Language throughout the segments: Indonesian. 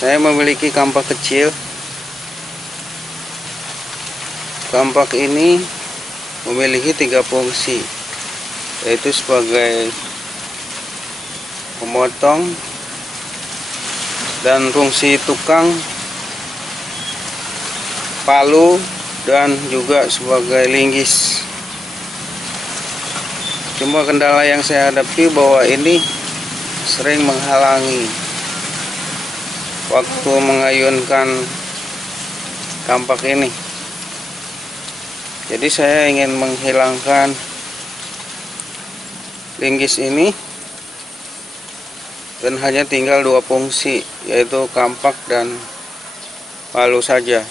Saya memiliki kampak kecil. Kampak ini memiliki 3 fungsi, yaitu sebagai pemotong dan fungsi tukang, palu, dan juga sebagai linggis. Cuma kendala yang saya hadapi bahwa ini sering menghalangi waktu mengayunkan kampak ini. Jadi saya ingin menghilangkan linggis ini dan hanya tinggal 2 fungsi, yaitu kampak dan palu saja.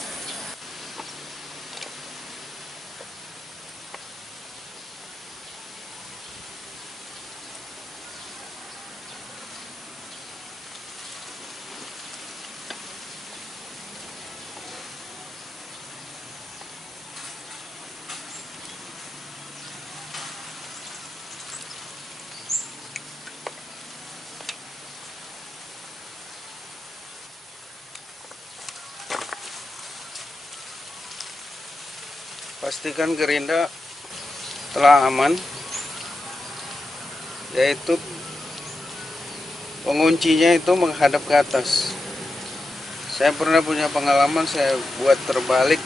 Pastikan gerinda telah aman, yaitu penguncinya itu menghadap ke atas. Saya pernah punya pengalaman, saya buat terbalik.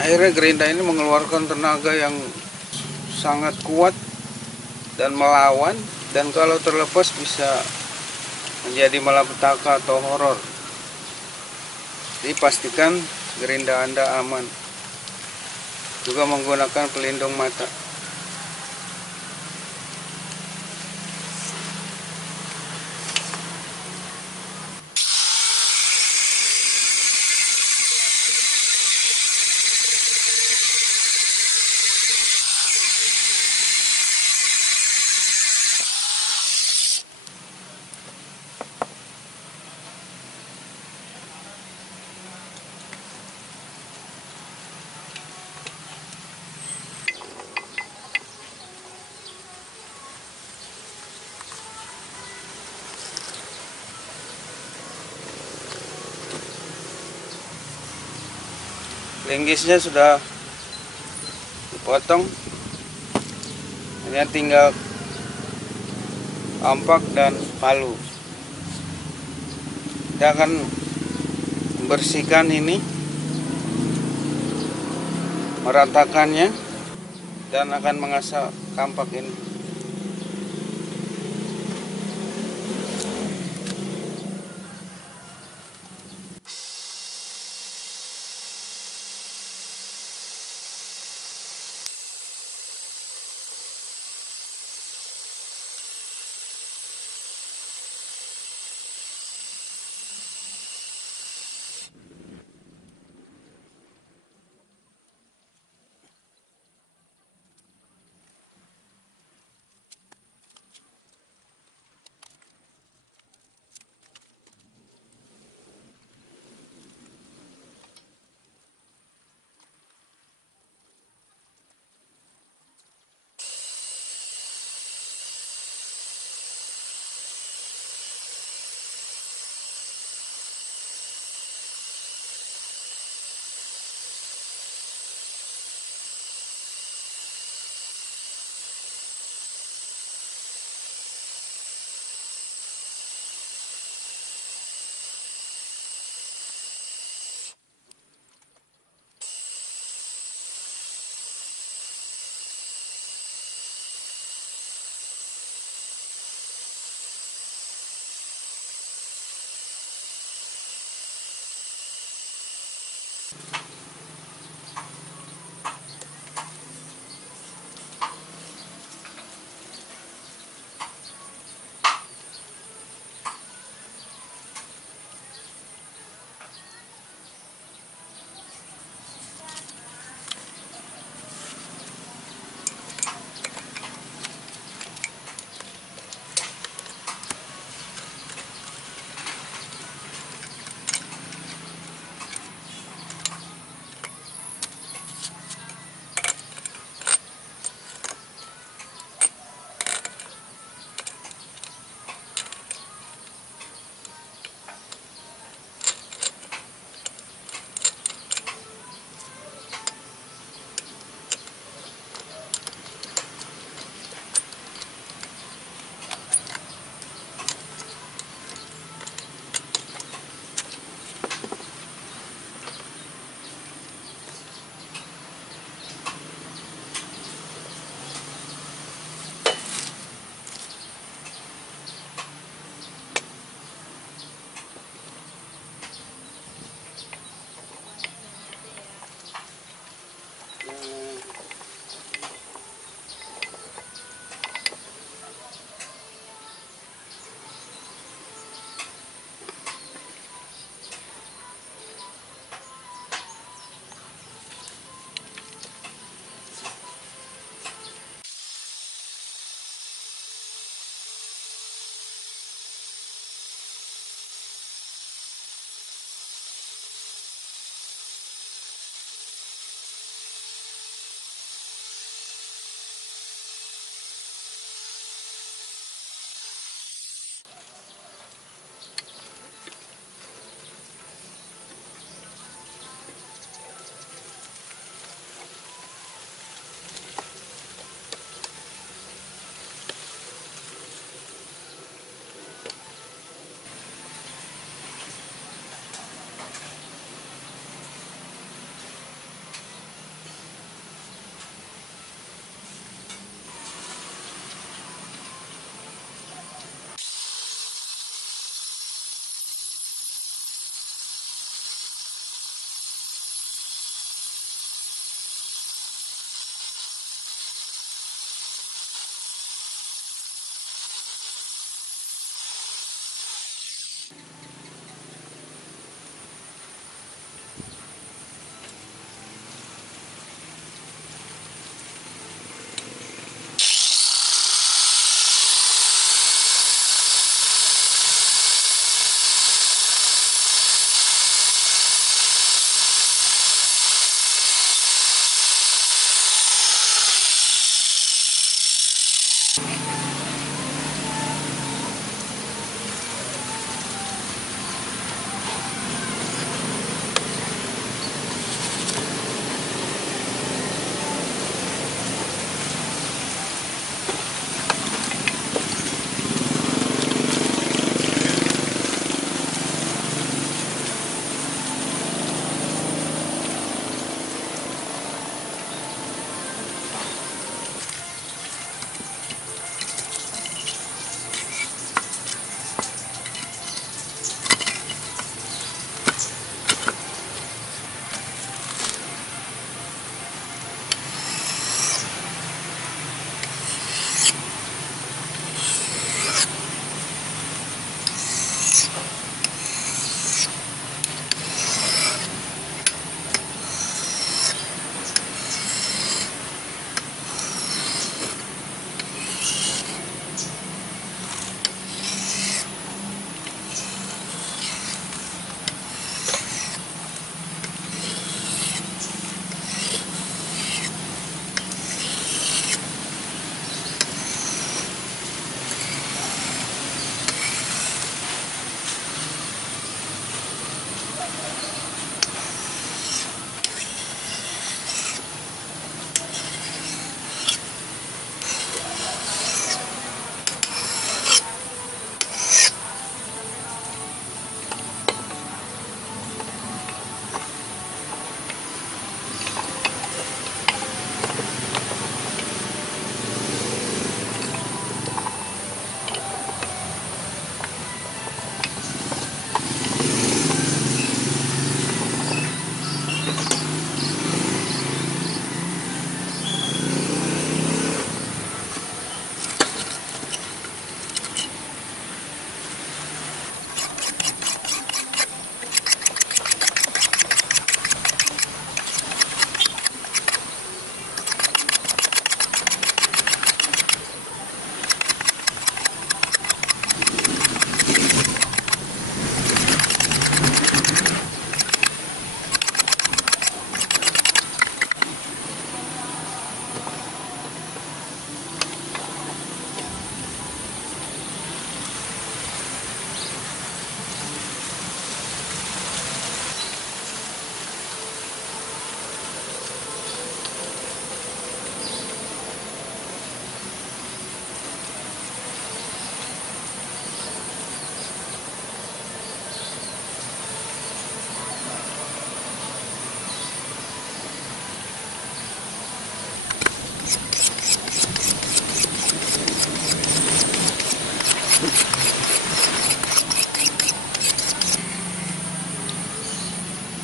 Akhirnya gerinda ini mengeluarkan tenaga yang sangat kuat dan melawan, dan kalau terlepas bisa menjadi malapetaka atau horor. Jadi pastikan gerinda Anda aman. Juga menggunakan pelindung mata. Linggisnya sudah dipotong, hanya tinggal kampak dan palu. Kita akan membersihkan ini, meratakannya, dan akan mengasah kampak ini.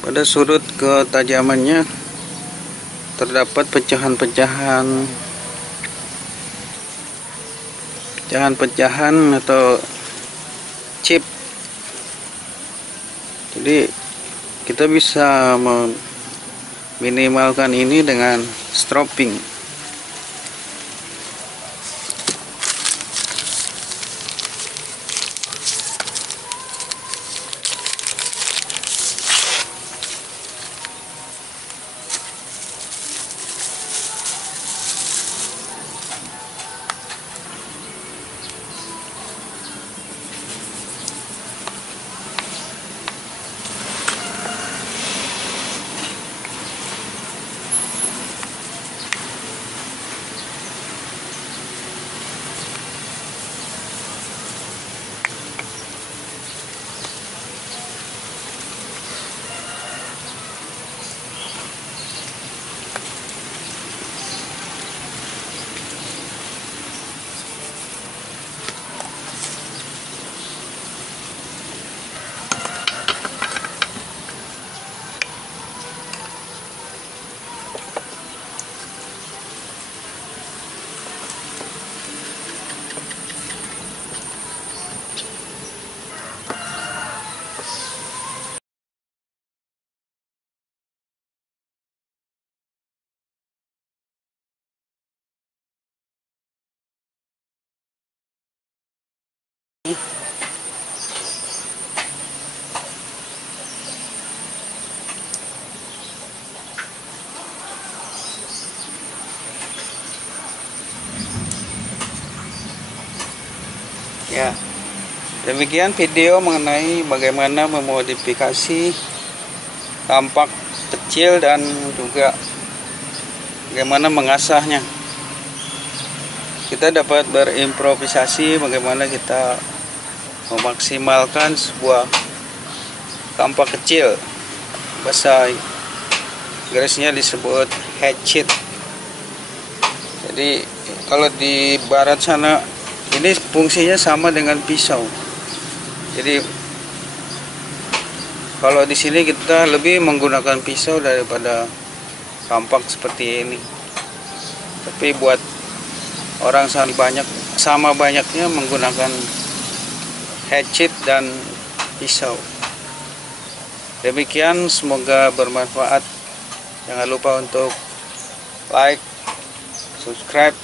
Pada sudut ketajamannya terdapat pecahan-pecahan atau chip. Jadi kita bisa meminimalkan ini dengan stropping. Ya, demikian video mengenai bagaimana memodifikasi kampak kecil dan juga bagaimana mengasahnya. Kita dapat berimprovisasi bagaimana kita memaksimalkan sebuah kampak kecil. Bahasa Inggrisnya disebut hatchet. Jadi kalau di barat sana ini fungsinya sama dengan pisau. Jadi kalau di sini kita lebih menggunakan pisau daripada kampak seperti ini. Tapi buat orang sama banyaknya menggunakan hatchet dan pisau. Demikian, semoga bermanfaat. Jangan lupa untuk like, subscribe,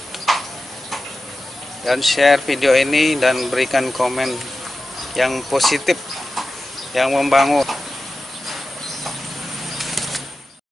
dan share video ini dan berikan komen yang positif, yang membangun.